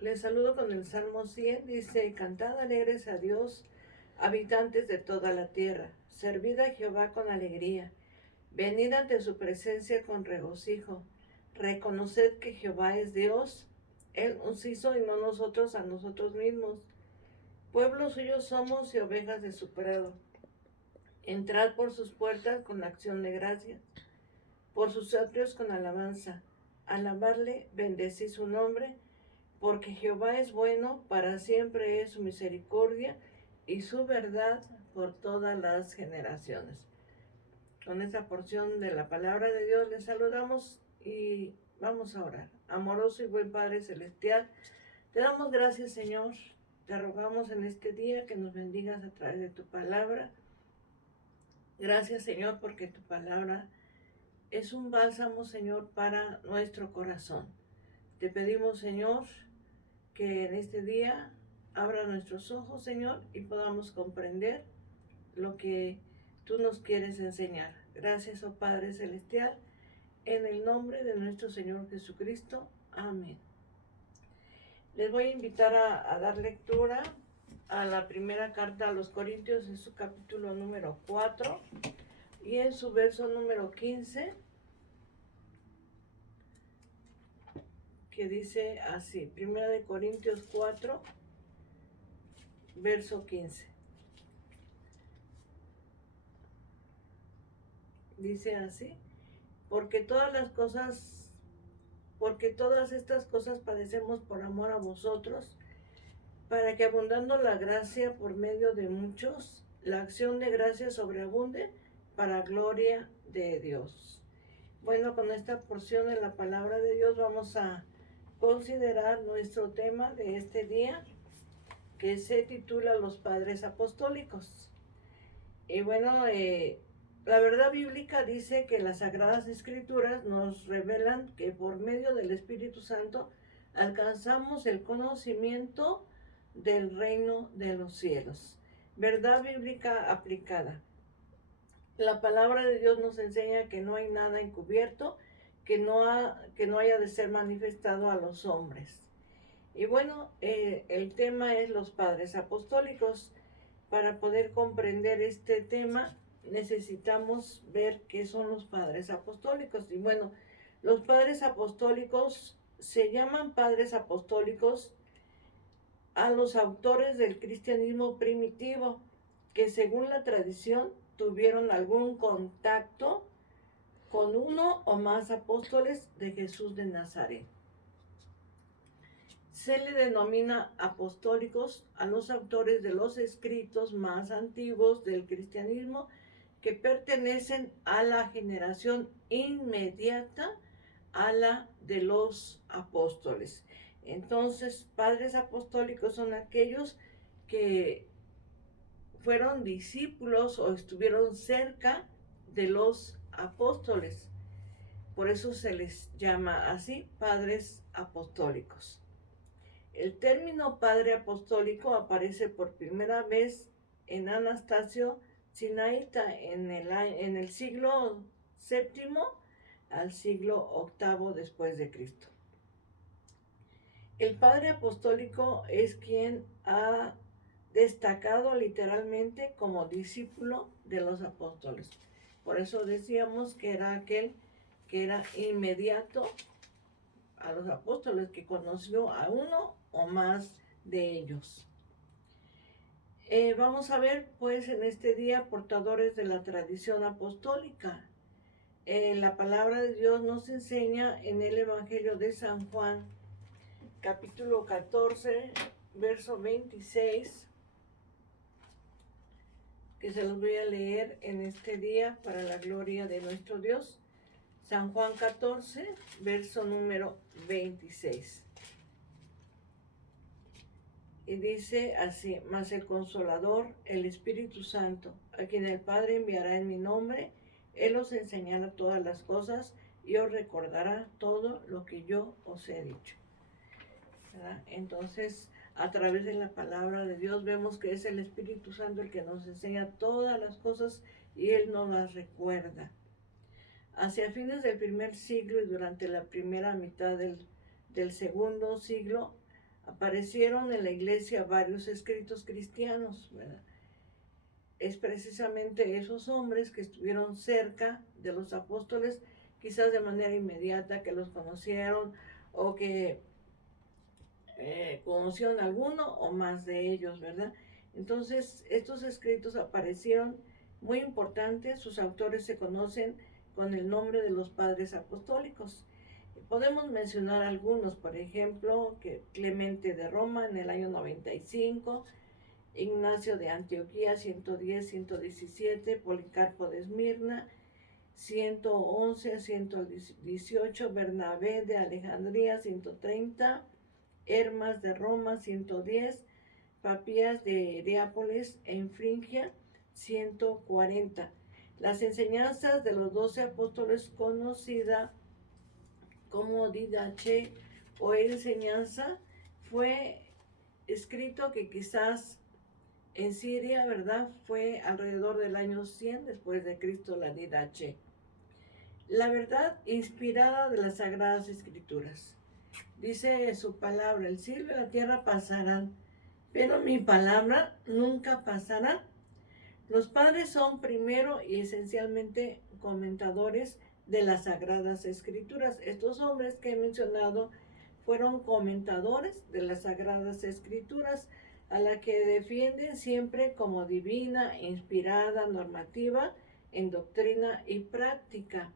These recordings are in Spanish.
Les saludo con el Salmo 100, dice, cantad alegres a Dios, habitantes de toda la tierra, servid a Jehová con alegría, venid ante su presencia con regocijo, reconoced que Jehová es Dios, Él nos hizo y no nosotros a nosotros mismos, pueblo suyo somos y ovejas de su prado. Entrad por sus puertas con acción de gracias, por sus atrios con alabanza, alabadle, bendecid su nombre, porque Jehová es bueno, para siempre es su misericordia y su verdad por todas las generaciones. Con esta porción de la palabra de Dios les saludamos y vamos a orar. Amoroso y buen Padre Celestial, te damos gracias, Señor. Te rogamos en este día que nos bendigas a través de tu palabra. Gracias, Señor, porque tu palabra es un bálsamo, Señor, para nuestro corazón. Te pedimos, Señor, que en este día abra nuestros ojos, Señor, y podamos comprender lo que tú nos quieres enseñar. Gracias, oh Padre Celestial, en el nombre de nuestro Señor Jesucristo. Amén. Les voy a invitar a dar lectura a la primera carta a los Corintios, en su capítulo número 4 y en su verso número 15, que dice así, Primera de Corintios 4, verso 15. Dice así, porque todas estas cosas padecemos por amor a vosotros, para que abundando la gracia por medio de muchos, la acción de gracia sobreabunde para gloria de Dios. Bueno, con esta porción de la palabra de Dios vamos a considerar nuestro tema de este día, que se titula Los Padres Apostólicos. Y bueno, la verdad bíblica dice que las Sagradas Escrituras nos revelan que por medio del Espíritu Santo alcanzamos el conocimiento del reino de los cielos. Verdad bíblica aplicada. La palabra de Dios nos enseña que no hay nada encubierto que no haya de ser manifestado a los hombres. Y bueno, el tema es los padres apostólicos. Para poder comprender este tema necesitamos ver qué son los padres apostólicos. Y bueno, los padres apostólicos se llaman padres apostólicos a los autores del cristianismo primitivo, que según la tradición tuvieron algún contacto con uno o más apóstoles de Jesús de Nazaret. Se le denomina apostólicos a los autores de los escritos más antiguos del cristianismo que pertenecen a la generación inmediata a la de los apóstoles. Entonces, padres apostólicos son aquellos que fueron discípulos o estuvieron cerca de los apóstoles. Por eso se les llama así, padres apostólicos. El término padre apostólico aparece por primera vez en Anastasio Sinaíta en el siglo VII al siglo VIII después de Cristo. El padre apostólico es quien ha destacado literalmente como discípulo de los apóstoles. Por eso decíamos que era aquel que era inmediato a los apóstoles, que conoció a uno o más de ellos. Vamos a ver pues en este día portadores de la tradición apostólica. La palabra de Dios nos enseña en el Evangelio de San Juan, capítulo 14, verso 26, que se los voy a leer en este día para la gloria de nuestro Dios. San Juan 14, verso número 26. Y dice así, mas el Consolador, el Espíritu Santo, a quien el Padre enviará en mi nombre, Él os enseñará todas las cosas y os recordará todo lo que yo os he dicho. ¿Verdad? Entonces, a través de la palabra de Dios vemos que es el Espíritu Santo el que nos enseña todas las cosas y Él nos las recuerda. Hacia fines del primer siglo y durante la primera mitad del segundo siglo, aparecieron en la iglesia varios escritos cristianos, ¿verdad? Es precisamente esos hombres que estuvieron cerca de los apóstoles, quizás de manera inmediata, que los conocieron o que conocieron alguno o más de ellos, ¿verdad? Entonces, estos escritos aparecieron muy importantes, sus autores se conocen con el nombre de los padres apostólicos. Podemos mencionar algunos, por ejemplo, que Clemente de Roma en el año 95, Ignacio de Antioquía 110, 117, Policarpo de Esmirna 111, 118, Bernabé de Alejandría 130, Hermas de Roma 110, Papías de Hierápolis en Frigia 140. Las enseñanzas de los 12 apóstoles, conocida como Didache o enseñanza, fue escrito que quizás en Siria, ¿verdad? Fue alrededor del año 100 después de Cristo, la Didache. La verdad inspirada de las Sagradas Escrituras. Dice su palabra, el cielo y la tierra pasarán, pero mi palabra nunca pasará. Los padres son primero y esencialmente comentadores de las Sagradas Escrituras. Estos hombres que he mencionado fueron comentadores de las Sagradas Escrituras, a la que defienden siempre como divina, inspirada, normativa en doctrina y práctica.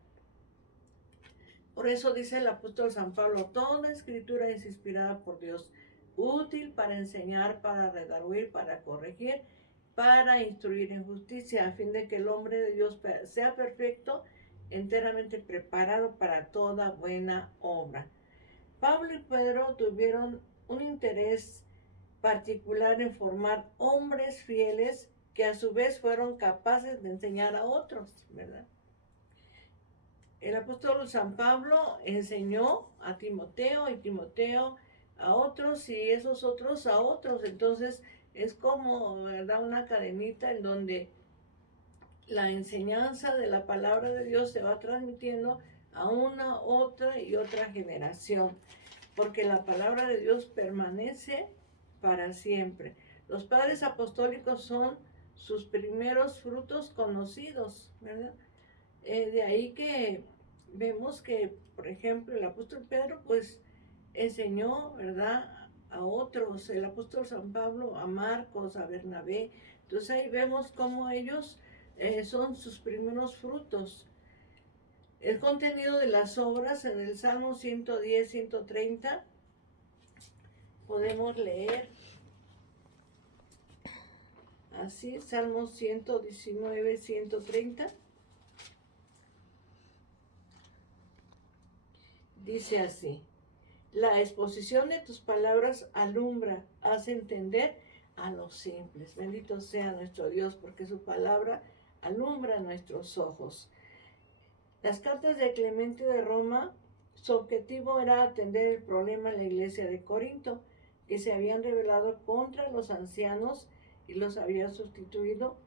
Por eso dice el apóstol San Pablo, toda escritura es inspirada por Dios, útil para enseñar, para redarguir, para corregir, para instruir en justicia, a fin de que el hombre de Dios sea perfecto, enteramente preparado para toda buena obra. Pablo y Pedro tuvieron un interés particular en formar hombres fieles que a su vez fueron capaces de enseñar a otros, ¿verdad? El apóstol San Pablo enseñó a Timoteo y Timoteo a otros y esos otros a otros. Entonces es como, ¿verdad?, una cadenita en donde la enseñanza de la palabra de Dios se va transmitiendo a una, otra y otra generación, porque la palabra de Dios permanece para siempre. Los padres apostólicos son sus primeros frutos conocidos, ¿verdad? De ahí que vemos que, por ejemplo, el apóstol Pedro, pues, enseñó, ¿verdad?, a otros, el apóstol San Pablo a Marcos, a Bernabé. Entonces ahí vemos cómo ellos son sus primeros frutos. El contenido de las obras en el Salmo 110, 130, podemos leer así, Salmo 119, 130. Dice así: la exposición de tus palabras alumbra, hace entender a los simples. Bendito sea nuestro Dios, porque su palabra alumbra nuestros ojos. Las cartas de Clemente de Roma, su objetivo era atender el problema en la iglesia de Corinto, que se habían rebelado contra los ancianos y los había sustituido.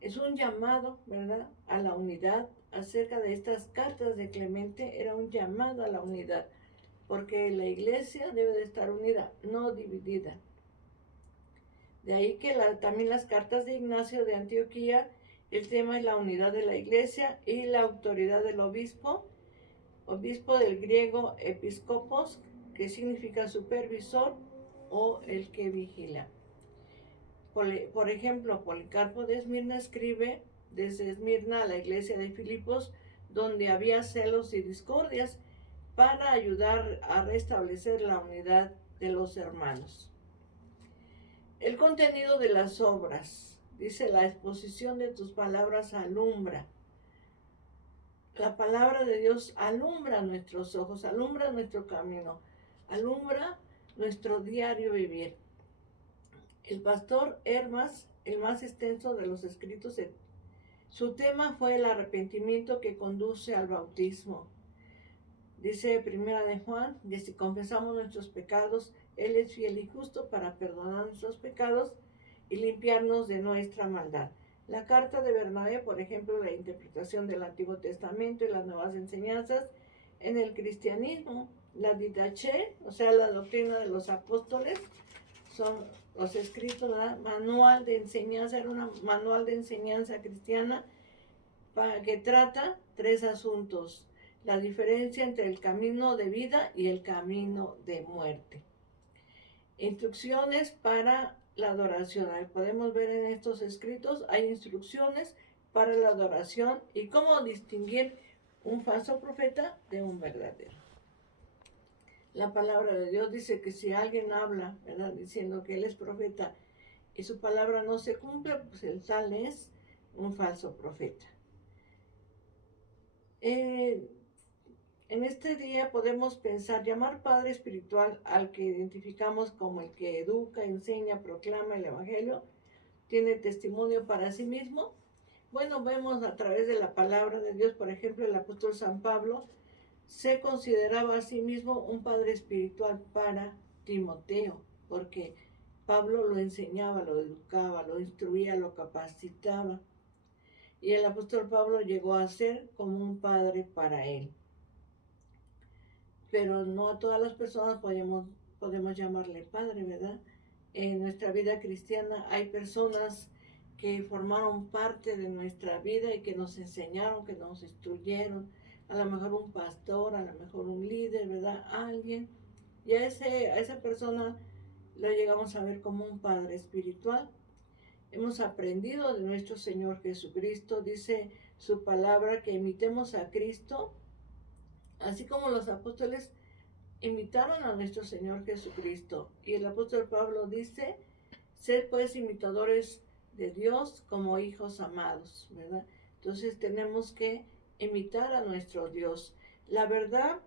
Es un llamado, ¿verdad?, a la unidad. Acerca de estas cartas de Clemente, era un llamado a la unidad, porque la iglesia debe de estar unida, no dividida. De ahí que también las cartas de Ignacio de Antioquía, el tema es la unidad de la iglesia y la autoridad del obispo del griego episcopos, que significa supervisor o el que vigila. Por ejemplo, Policarpo de Esmirna escribe desde Esmirna a la iglesia de Filipos, donde había celos y discordias, para ayudar a restablecer la unidad de los hermanos. El contenido de las obras, dice, la exposición de tus palabras alumbra. La palabra de Dios alumbra nuestros ojos, alumbra nuestro camino, alumbra nuestro diario vivir. El pastor Hermas, el más extenso de los escritos, su tema fue el arrepentimiento que conduce al bautismo. Dice Primera de Juan, que si confesamos nuestros pecados, Él es fiel y justo para perdonar nuestros pecados y limpiarnos de nuestra maldad. La carta de Bernabé, por ejemplo, la interpretación del Antiguo Testamento y las nuevas enseñanzas en el cristianismo. La Didache, o sea, la doctrina de los apóstoles, son los escritos, ¿verdad? Manual de enseñanza, era un manual de enseñanza cristiana que trata 3 asuntos: la diferencia entre el camino de vida y el camino de muerte. Instrucciones para la adoración. Podemos ver en estos escritos, hay instrucciones para la adoración y cómo distinguir un falso profeta de un verdadero. La palabra de Dios dice que si alguien habla, ¿verdad?, diciendo que él es profeta y su palabra no se cumple, pues el tal es un falso profeta. En este día podemos pensar, llamar padre espiritual al que identificamos como el que educa, enseña, proclama el Evangelio, tiene testimonio para sí mismo. Bueno, vemos a través de la palabra de Dios, por ejemplo, el apóstol San Pablo se consideraba a sí mismo un padre espiritual para Timoteo, porque Pablo lo enseñaba, lo educaba, lo instruía, lo capacitaba. Y el apóstol Pablo llegó a ser como un padre para él. Pero no a todas las personas podemos llamarle padre, ¿verdad? En nuestra vida cristiana hay personas que formaron parte de nuestra vida y que nos enseñaron, que nos instruyeron, a lo mejor un pastor, a lo mejor un líder, ¿verdad? Alguien. Y a esa persona lo llegamos a ver como un padre espiritual. Hemos aprendido de nuestro Señor Jesucristo, dice su palabra, que imitemos a Cristo, así como los apóstoles imitaron a nuestro Señor Jesucristo. Y el apóstol Pablo dice, ser pues imitadores de Dios como hijos amados, ¿verdad? Entonces tenemos que imitar a nuestro Dios. La verdad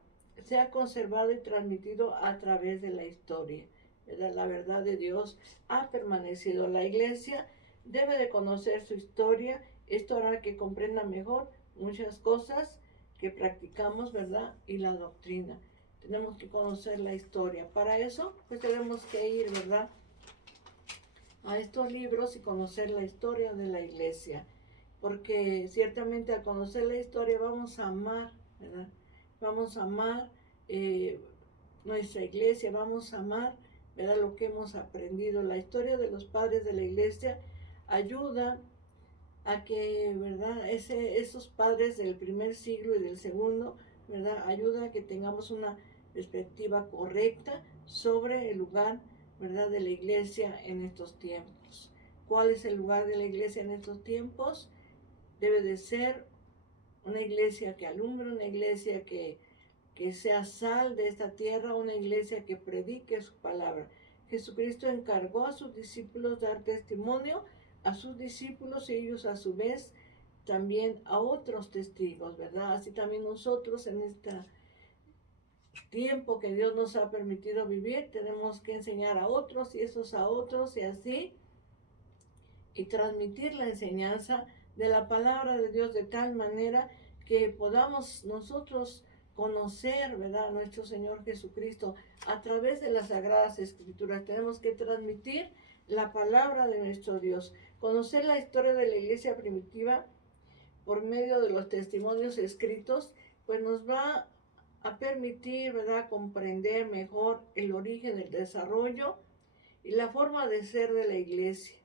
se ha conservado y transmitido a través de la historia, ¿verdad? La verdad de Dios ha permanecido. La iglesia debe de conocer su historia. Esto hará que comprenda mejor muchas cosas que practicamos, ¿verdad? Y la doctrina. Tenemos que conocer la historia. Para eso, pues tenemos que ir, ¿verdad?, a estos libros y conocer la historia de la iglesia. Porque ciertamente al conocer la historia vamos a amar, ¿verdad? Vamos a amar nuestra iglesia, vamos a amar, ¿verdad?, lo que hemos aprendido. La historia de los padres de la iglesia ayuda a que, ¿verdad?, esos padres del primer siglo y del segundo, ¿verdad?, ayuda a que tengamos una perspectiva correcta sobre el lugar, ¿verdad?, de la iglesia en estos tiempos. ¿Cuál es el lugar de la iglesia en estos tiempos? Debe de ser una iglesia que alumbre, una iglesia que sea sal de esta tierra, una iglesia que predique su palabra. Jesucristo encargó a sus discípulos dar testimonio a sus discípulos y ellos a su vez también a otros testigos, ¿verdad? Así también nosotros en este tiempo que Dios nos ha permitido vivir, tenemos que enseñar a otros y esos a otros y así, y transmitir la enseñanza de la palabra de Dios de tal manera que podamos nosotros conocer, ¿verdad?, a nuestro Señor Jesucristo a través de las Sagradas Escrituras. Tenemos que transmitir la palabra de nuestro Dios, conocer la historia de la iglesia primitiva por medio de los testimonios escritos, pues nos va a permitir, ¿verdad?, comprender mejor el origen, el desarrollo y la forma de ser de la iglesia.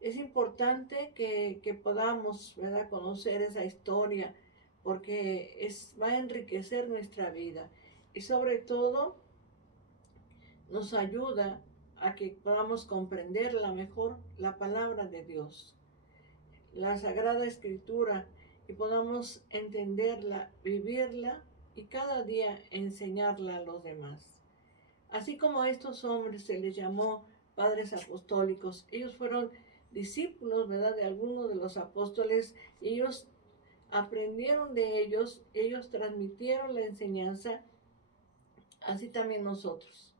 Es importante que podamos, ¿verdad?, conocer esa historia, porque va a enriquecer nuestra vida y sobre todo nos ayuda a que podamos comprenderla mejor, la palabra de Dios, la Sagrada Escritura, y podamos entenderla, vivirla y cada día enseñarla a los demás. Así como a estos hombres se les llamó padres apostólicos, ellos fueron discípulos, ¿verdad?, de algunos de los apóstoles, ellos aprendieron de ellos, ellos transmitieron la enseñanza, así también nosotros.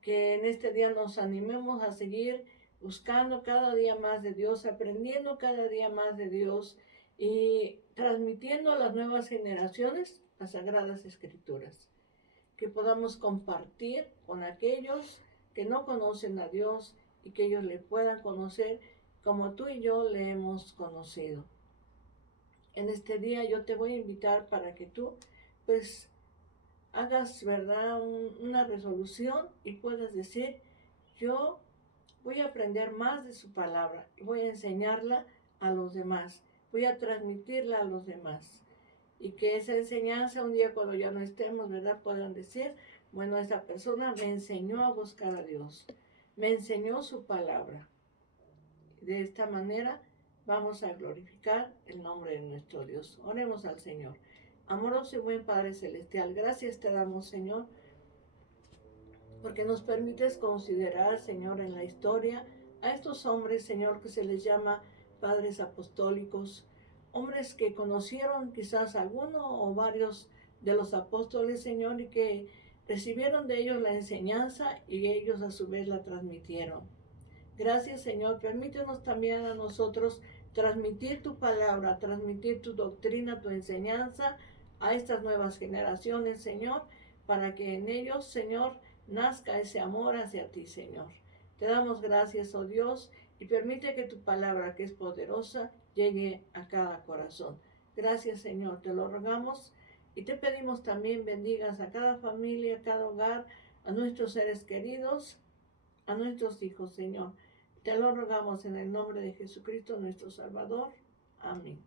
Que en este día nos animemos a seguir buscando cada día más de Dios, aprendiendo cada día más de Dios y transmitiendo a las nuevas generaciones las Sagradas Escrituras. Que podamos compartir con aquellos que no conocen a Dios y que ellos le puedan conocer como tú y yo le hemos conocido. En este día yo te voy a invitar para que tú, pues, hagas, ¿verdad?, una resolución y puedas decir, yo voy a aprender más de su palabra y voy a enseñarla a los demás, voy a transmitirla a los demás. Y que esa enseñanza un día cuando ya no estemos, ¿verdad?, puedan decir, bueno, esa persona me enseñó a buscar a Dios, me enseñó su palabra. De esta manera vamos a glorificar el nombre de nuestro Dios. Oremos al Señor. Amoroso y buen Padre Celestial, gracias te damos, Señor, porque nos permites considerar, Señor, en la historia a estos hombres, Señor, que se les llama padres apostólicos, hombres que conocieron quizás alguno o varios de los apóstoles, Señor, y que recibieron de ellos la enseñanza y ellos a su vez la transmitieron. Gracias, Señor. Permítenos también a nosotros transmitir tu palabra, transmitir tu doctrina, tu enseñanza a estas nuevas generaciones, Señor, para que en ellos, Señor, nazca ese amor hacia ti, Señor. Te damos gracias, oh Dios, y permite que tu palabra, que es poderosa, llegue a cada corazón. Gracias, Señor, te lo rogamos y te pedimos también bendigas a cada familia, a cada hogar, a nuestros seres queridos, a nuestros hijos, Señor. Te lo rogamos en el nombre de Jesucristo, nuestro Salvador. Amén.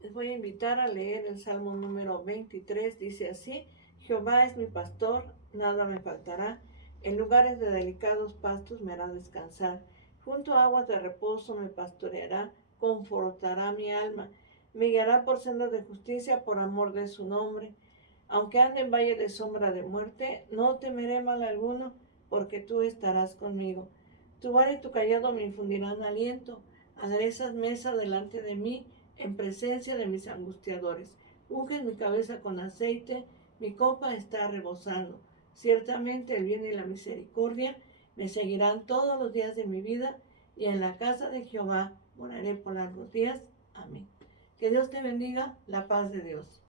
Les voy a invitar a leer el Salmo número 23. Dice así: Jehová es mi pastor, nada me faltará. En lugares de delicados pastos me hará descansar. Junto a aguas de reposo me pastoreará, confortará mi alma. Me guiará por sendas de justicia por amor de su nombre. Aunque ande en valle de sombra de muerte, no temeré mal alguno, porque tú estarás conmigo. Tu vara y tu cayado me infundirán aliento. Aderezas mesa delante de mí, en presencia de mis angustiadores. Unges mi cabeza con aceite, mi copa está rebosando. Ciertamente el bien y la misericordia me seguirán todos los días de mi vida, y en la casa de Jehová moraré por largos días. Amén. Que Dios te bendiga, la paz de Dios.